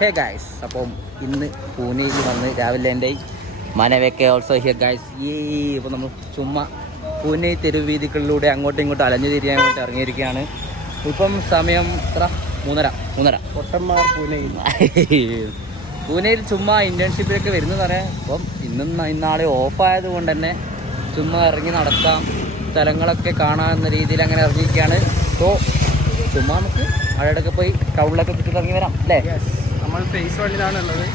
Hey guys, അപ്പം ഇന്ന് പൂനെയിൽ വന്ന് രാവിലെ എൻ്റെ മനവൊക്കെ ഓൾസോ ഹിയർ ഗായ്സ്. ഇപ്പോൾ നമ്മൾ ചുമ്മാ പൂനെ തെരുവീതികളിലൂടെ അങ്ങോട്ടും ഇങ്ങോട്ടും അലഞ്ഞു തിരിയാൻ വേണ്ടി ഇറങ്ങിയിരിക്കുകയാണ്. ഇപ്പം സമയം എത്ര? മൂന്നര. പൊട്ടന്മാർ പൂനെയിൽ ചുമ്മാ ഇൻറ്റേൺഷിപ്പിലൊക്കെ വരുന്നത് പറയാം. അപ്പം ഇന്നാളെ ഓഫായത് കൊണ്ട് തന്നെ ചുമ്മാ ഇറങ്ങി നടക്കാം, സ്ഥലങ്ങളൊക്കെ കാണാവുന്ന രീതിയിൽ അങ്ങനെ ഇറങ്ങിയിരിക്കുകയാണ്. സോ ചുമ്മാ നമുക്ക് അവിടെയൊക്കെ പോയി ടൗണിലൊക്കെ ചുറ്റി ഇറങ്ങി വരാം അല്ലേ? നമ്മൾ ഫേസ് വണ്ണിലാണ് ഉള്ളത്.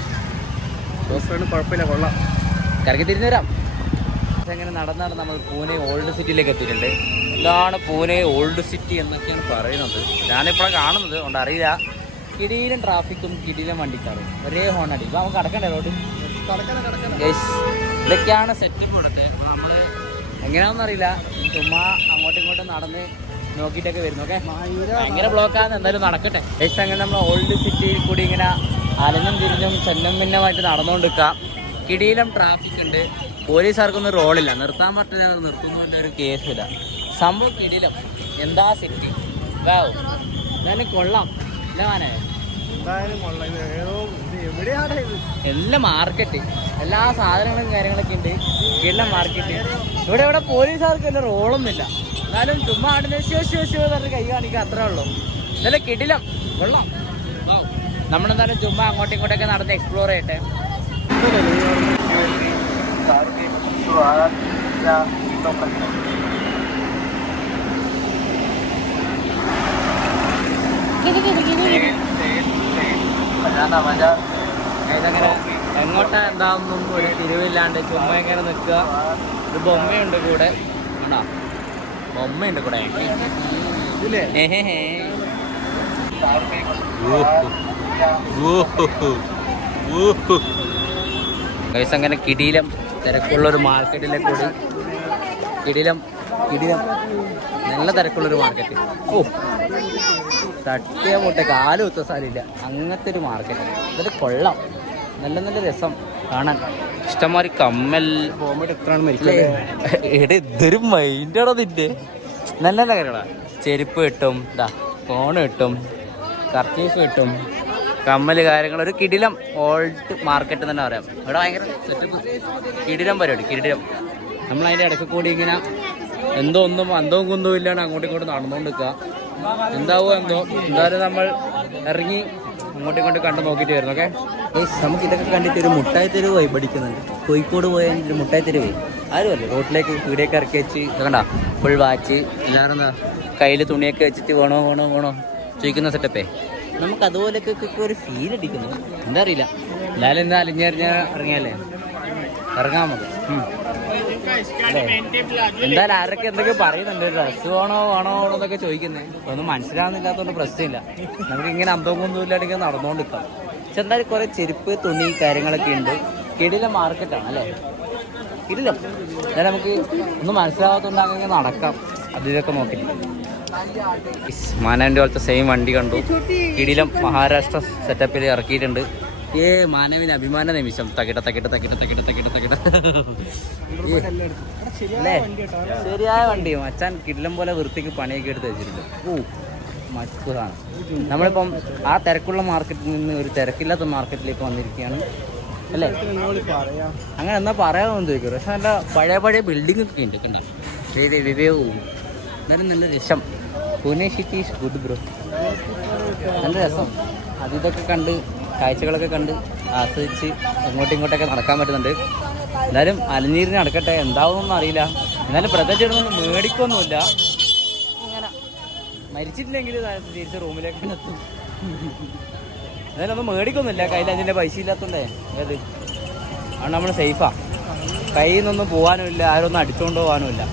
ഫേസ് വണ്ണ് കുഴപ്പമില്ല, കൊള്ളാം, കറക്കി തിരിഞ്ഞു വരാം. അങ്ങനെ നടന്നാണ് നമ്മൾ പൂനെ ഓൾഡ് സിറ്റിയിലേക്ക് എത്തിയിട്ടുണ്ട്. ഇതാണ് പൂനെ ഓൾഡ് സിറ്റി എന്നൊക്കെയാണ് പറയുന്നത്. ഞാനിപ്പോഴാണ് കാണുന്നത് കൊണ്ട് അറിയില്ല. കിടിയിലും ട്രാഫിക്കും കിടിയിലും വണ്ടിക്കാറും ഒരേ ഹോണടി. ഇപ്പോൾ നമുക്ക് കടക്കണ്ടേ റോഡ്? ഇതൊക്കെയാണ് സെറ്റപ്പ് ഇവിടുത്തെ. അപ്പോൾ നമ്മൾ എങ്ങനെയാണെന്ന് അറിയില്ല, ചുമ്മാ അങ്ങോട്ടും ഇങ്ങോട്ടും നടന്ന് നോക്കിയിട്ടൊക്കെ വരുന്നു. ഓക്കെ, ഭയങ്കര ബ്ലോക്കാണ്, എന്തായാലും നടക്കട്ടെ. ജസ്റ്റ് അങ്ങനെ നമ്മൾ ഓൾഡ് സിറ്റിയിൽ കൂടി ഇങ്ങനെ അലഞ്ഞും തിരിഞ്ഞും ചെന്നും ഭിന്നമായിട്ട് നടന്നുകൊണ്ടിരിക്കാം. കിടിയിലും ട്രാഫിക് ഉണ്ട്. പോലീസുകാർക്കൊന്നും റോളില്ല, നിർത്താൻ പറ്റില്ല, നിർത്തുന്നതിൻ്റെ ഒരു കേസില്ല. സംഭവം കിടിലം. എന്താ സിറ്റി, വാവ്, എന്തായാലും കൊള്ളാം. ഇല്ല മാനേ, എല്ലാം മാർക്കറ്റ്, എല്ലാ സാധനങ്ങളും കാര്യങ്ങളൊക്കെ ഉണ്ട്. കിടിലം മാർക്കറ്റ്. ഇവിടെ പോലീസുകാർക്ക് വല്ല റോളൊന്നുമില്ല, എന്നാലും ചുമ്മാ ആടിന് പറഞ്ഞ് കൈ കാണിക്കുക, അത്രേ ഉള്ളൂ. ഇന്നലെ കിടിലം, കൊള്ളാം. നമ്മളെന്തായാലും ചുമ്മാ അങ്ങോട്ടും ഇങ്ങോട്ടൊക്കെ നടന്ന് എക്സ്പ്ലോർ ചെയ്യട്ടെ. ഇതങ്ങനെ എങ്ങോട്ടാ എന്താണെന്നും ഒരു തിരിവില്ലാണ്ട് ചുമ്മാ ഇങ്ങനെ നിൽക്കുക. ഒരു ബൊമ്മയുണ്ട് കൂടെ, ആണോ? ബൊമ്മയുണ്ട് കൂടെ. അങ്ങനെ കിടിലം തിരക്കുള്ളൊരു മാർക്കറ്റിലെ കൂടി, കിടിലം നല്ല തിരക്കുള്ളൊരു മാർക്കറ്റ്. ഓ, തട്ടിയ മുട്ട കാലും ഒത്ത സ്ഥലമില്ല, അങ്ങനത്തെ ഒരു മാർക്കറ്റ്. ഇതൊരു കൊള്ളാം, നല്ല നല്ല രസം കാണാൻ. ഇഷ്ടംമാതിരി കമ്മൽ. എടെ ഇതൊരു മൈൻഡാണോ നിന്റെ? നല്ല നല്ല കാര്യങ്ങളാ. ചെരുപ്പ് കിട്ടും, ഫോൺ കിട്ടും, കർച്ചീഫ് കിട്ടും, കമ്മൽ കാര്യങ്ങൾ. ഒരു കിടിലം ഓൾഡ് മാർക്കറ്റ് തന്നെ പറയാം. ഇവിടെ ഭയങ്കര സെറ്റപ്പ്, കിടിലം പരിപാടി, കിടിലം. നമ്മളതിൻ്റെ ഇടയ്ക്ക് കൂടി ഇങ്ങനെ അന്തവും കുന്തവും ഇല്ലാണ്ട് അങ്ങോട്ടും ഇങ്ങോട്ടും നടന്നുകൊണ്ട് നിൽക്കുക. എന്താവോ എന്തോ, എന്തായാലും നമ്മൾ ഇറങ്ങി അങ്ങോട്ടും ഇങ്ങോട്ടും കണ്ടു നോക്കിയിട്ട് വരുന്നു. ഓക്കെ, നമുക്ക് ഇതൊക്കെ കണ്ടിട്ട് ഒരു മുട്ടായി തെരുവ് വൈബ് അടിക്കുന്നുണ്ട്. കോഴിക്കോട് പോയാൽ ഒരു മുട്ടായി തെരുവ് ആരുമല്ലേ റോഡിലേക്ക് വീടിയൊക്കെ ഇറക്കി വെച്ച് കണ്ട ഫുൾ വാച്ച്, എല്ലാവരും കയ്യിൽ തുണിയൊക്കെ വെച്ചിട്ട് വേണോ ചോദിക്കുന്ന സെറ്റപ്പേ. നമുക്ക് അതുപോലെയൊക്കെ ഒരു ഫീൽ അടിക്കുന്നു, എന്താ അറിയില്ല. എന്തായാലും എന്താ അലിഞ്ഞറിഞ്ഞാൽ ഇറങ്ങിയല്ലേ, ഇറങ്ങാൻ നമുക്ക്. എന്തായാലും ആരൊക്കെ എന്തൊക്കെ പറയുന്നുണ്ട്, ഡ്രസ്സ് വേണോ എന്നൊക്കെ ചോദിക്കുന്നത്. ഒന്നും മനസ്സിലാവുന്നില്ലാത്തതുകൊണ്ട് പ്രശ്നമില്ല, നമുക്ക് ഇങ്ങനെ അന്തമൊന്നും ഇല്ലാണ്ടെങ്കിൽ നടന്നുകൊണ്ടിരിക്കാം. പക്ഷെ എന്തായാലും കുറേ ചെരുപ്പ്, തുണി കാര്യങ്ങളൊക്കെ ഉണ്ട്. കിടിലം മാർക്കറ്റാണ് അല്ലേ, കിടിലം. എന്നാലും നമുക്ക് ഒന്നും മനസ്സിലാവാത്തതുകൊണ്ടാണെങ്കിൽ നടക്കാം, ഇതൊക്കെ നോക്കിയിട്ട്. മാനവൻ്റെ പോലത്തെ സെയിം വണ്ടി കണ്ടു. കിടിലം മഹാരാഷ്ട്ര സെറ്റപ്പിൽ ഇറക്കിയിട്ടുണ്ട്. മാനവിന് അഭിമാന നിമിഷം. തകിട അല്ലേ, ശരിയായ വണ്ടിയും അച്ഛൻ കിടിലം പോലെ വൃത്തിക്ക് പണിയൊക്കെ എടുത്ത് വെച്ചിട്ടുണ്ട്. മസ്താണ്. നമ്മളിപ്പം ആ തിരക്കുള്ള മാർക്കറ്റിൽ നിന്ന് ഒരു തിരക്കില്ലാത്ത മാർക്കറ്റിലേക്ക് വന്നിരിക്കുകയാണ് അല്ലേ. അങ്ങനെ എന്നാ പറയാമെന്ന് ചോദിക്കും. പക്ഷെ നല്ല പഴയ ബിൽഡിംഗ് ഒക്കെ ഉണ്ട് കണ്ട. വിവേകവും എന്നാലും നല്ല രസം. Pune city is good bro, നല്ല രസം. ഇതൊക്കെ കണ്ട് കാഴ്ചകളൊക്കെ കണ്ട് ആസ്വദിച്ച് അങ്ങോട്ടും ഇങ്ങോട്ടൊക്കെ നടക്കാൻ പറ്റുന്നുണ്ട്. എന്നാലും അലഞ്ഞിരിഞ്ഞ് നടക്കട്ടെ, എന്താവുമെന്നൊന്നും അറിയില്ല. എന്നാലും പ്രത്യേകിച്ച് ഇടുന്നൊന്നും മേടിക്കൊന്നുമില്ല. ഇങ്ങനെ മരിച്ചിട്ടില്ലെങ്കിൽ തിരിച്ച് റൂമിലേക്ക് എത്തും. എന്നാലും ഒന്നും മേടിക്കൊന്നുമില്ല, കയ്യിൽ അതിൻ്റെ പൈസ ഇല്ലാത്തതുകൊണ്ടേ. ഏത് അതുകൊണ്ട് നമ്മൾ സേഫാണ്. കയ്യിൽ നിന്നൊന്നും പോകാനുമില്ല, ആരൊന്നും അടിച്ചുകൊണ്ട് പോകാനുമില്ല.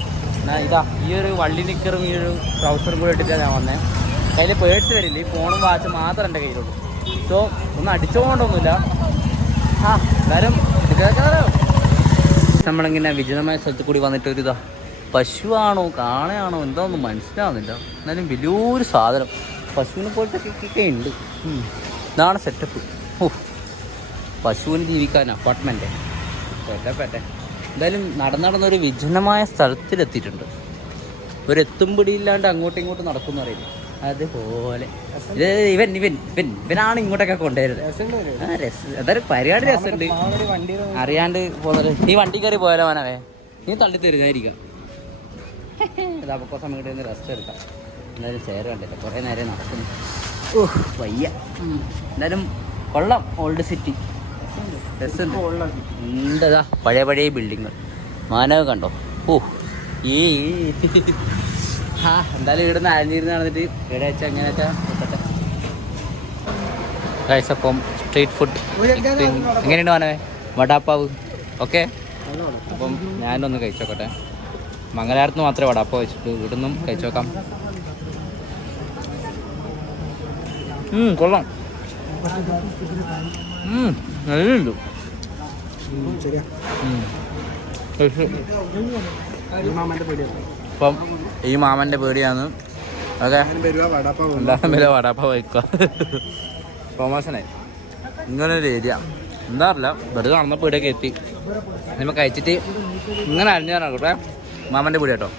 എന്നാൽ ഈ ഒരു വള്ളി നിക്കറും ഈ ഒരു ട്രൗസറും കൂടെ ഇട്ടിട്ടാണ് ഞാൻ വന്നത്. കയ്യിൽ പേഴ്സ് വരില്ല, ഈ ഫോണും വാച്ചും മാത്രം എൻ്റെ കയ്യിലുള്ളൂ. സോ ഒന്നും അടിച്ചുകൊണ്ടൊന്നുമില്ല. എന്തായാലും നമ്മളിങ്ങനെ വിജിതമായ സ്ഥലത്ത് കൂടി വന്നിട്ടൊരു പശുവാണോ കാളയാണോ എന്താണെന്നും മനസ്സിലാവുന്നില്ല. എന്നാലും വലിയൊരു സാധനം പശുവിനെ പോലത്തെ ഒക്കെ ഉണ്ട്. ഇതാണ് സെറ്റപ്പ്. പശുവിന് ജീവിക്കാൻ അപ്പാർട്ട്മെൻറ്റ് പെട്ടെ. എന്തായാലും നടന്നൊരു വിജനമായ സ്ഥലത്തിലെത്തിയിട്ടുണ്ട്. ഒരു എത്തും പിടിയില്ലാണ്ട് അങ്ങോട്ടും ഇങ്ങോട്ടും നടക്കുമെന്ന് അറിയില്ല. അതുപോലെ ഇവനാണ് ഇങ്ങോട്ടൊക്കെ കൊണ്ടുവരുന്നത്. അതൊരു പരിപാടി രസമുണ്ട്. അറിയാണ്ട് പോകുന്നത്. നീ വണ്ടി കയറി പോയാലോ അവനവേ, നീ തള്ളി തരുന്നതായിരിക്കാം. ഇതപ്പോൾ സമയം കിട്ടി റെസ്റ്റ് എടുക്കാം. എന്തായാലും ചെയർ കണ്ടില്ല, കുറേ നേരം നടക്കുന്നു. വയ്യ. എന്തായാലും കൊള്ളാം. ഓൾഡ് സിറ്റി എന്താ പഴയ പഴയ ബിൽഡിങ്ങൾ. മാനവ് കണ്ടോ? ഈ എന്തായാലും ഇവിടുന്ന് അരഞ്ഞിരുന്ന് നടന്നിട്ട് ഇവിടെ വെച്ചാൽ എങ്ങനെ വെച്ചാൽ നോക്കട്ടെ. കഴിച്ചപ്പം സ്ട്രീറ്റ് ഫുഡ് എങ്ങനെയുണ്ട് മാനവേ? വടാപ്പാവ് ഓക്കെ. അപ്പം ഞാനൊന്ന് കഴിച്ചോക്കട്ടെ. മംഗലാപുരത്ത് മാത്രമേ വടാപ്പാവ് വെച്ചിട്ട് ഇവിടുന്നും കഴിച്ചോക്കാം. കൊള്ളാം. നല്ലുണ്ട്. അപ്പം ഈ മാമൻ്റെ പേടിയാണ്. ഓക്കെ, എല്ലാവരും വരെ വടാപ്പാവ് വയ്ക്കുക. പ്രൊമോഷനായി ഇങ്ങനൊരു ഏരിയ എന്താ അറിയില്ല. വെറുതെ നടന്നപ്പോൾ ഇവിടെയൊക്കെ എത്തി. നമ്മൾ കഴിച്ചിട്ട് ഇങ്ങനെ അരിഞ്ഞാണ് കേട്ടോ. മാമൻ്റെ പേടി കേട്ടോ.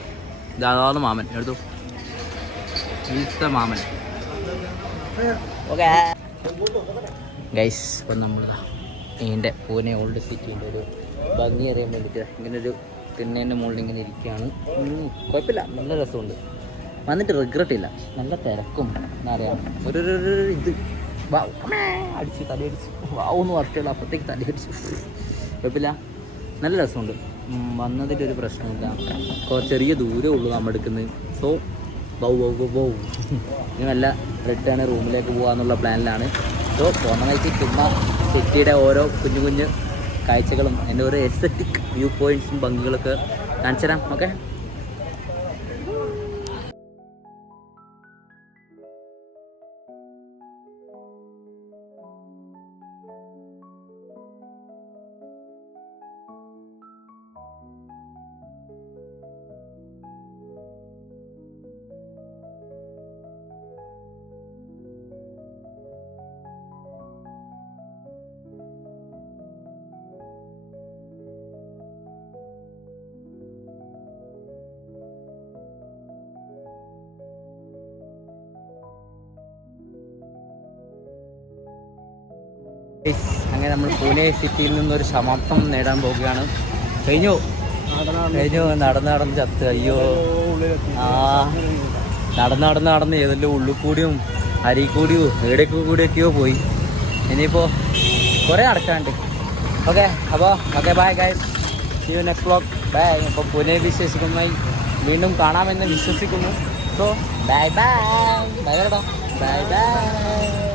ഇതാണ് മാമൻ. എടുത്തു ഈത്ത മാമൻ. ഓക്കെ ഗൈസ്, ഇപ്പം നമ്മൾ ഇതിൻ്റെ പൂനെ ഓൾഡ് സിറ്റീൻ്റെ ഒരു ഭംഗി അറിയാൻ വേണ്ടിയിട്ട് ഇങ്ങനൊരു തിണ്ണേൻ്റെ മുകളിൽ ഇങ്ങനെ ഇരിക്കുകയാണ്. കുഴപ്പമില്ല, നല്ല രസമുണ്ട്. വന്നിട്ട് റിഗ്രറ്റ് ഇല്ല. നല്ല തിരക്കും എന്താ പറയുക, ഒരു ഇത് അടിച്ച് തലയടിച്ച് വാവൊന്നും വർക്കുള്ള അപ്പോഴത്തേക്ക് തലയടിച്ച്. കുഴപ്പമില്ല, നല്ല രസമുണ്ട്. വന്നതിൻ്റെ ഒരു പ്രശ്നമില്ല. ചെറിയ ദൂരമേ ഉള്ളൂ നമ്മൾ എടുക്കുന്നത്. സോ ബൗ ഇനി നല്ല റിട്ടേൺ റൂമിലേക്ക് പോകാമെന്നുള്ള പ്ലാനിലാണ്. സോ പോകുന്ന കഴിച്ച് ചുമ്മാ സിറ്റിയുടെ ഓരോ കുഞ്ഞു കുഞ്ഞു കാഴ്ചകളും എൻ്റെ ഓരോ എസ്തറ്റിക് വ്യൂ പോയിൻറ്റ്സും ഭംഗികളൊക്കെ കാണിച്ചു തരാം. ഓക്കെ, അങ്ങനെ നമ്മൾ പൂനെ സിറ്റിയിൽ നിന്നൊരു സമാപ്തം നേടാൻ പോവുകയാണ്. കഴിഞ്ഞു നടന്ന് ചത്ത്. അയ്യോ, നടന്ന് ഏതെല്ലാം ഉള്ളിൽ കൂടിയും അരി കൂടിയോ എവിടെയൊക്കെ കൂടിയൊക്കെയോ പോയി. ഇനിയിപ്പോൾ കുറേ നടക്കാണ്ട്. ഓക്കെ, അപ്പോൾ okay, bye guys, see you next vlog. Bye. അപ്പോൾ പൂനെ വിശേഷിക്കുന്നതായി വീണ്ടും കാണാമെന്ന് വിശ്വസിക്കുന്നു. So bye bye. Bye by.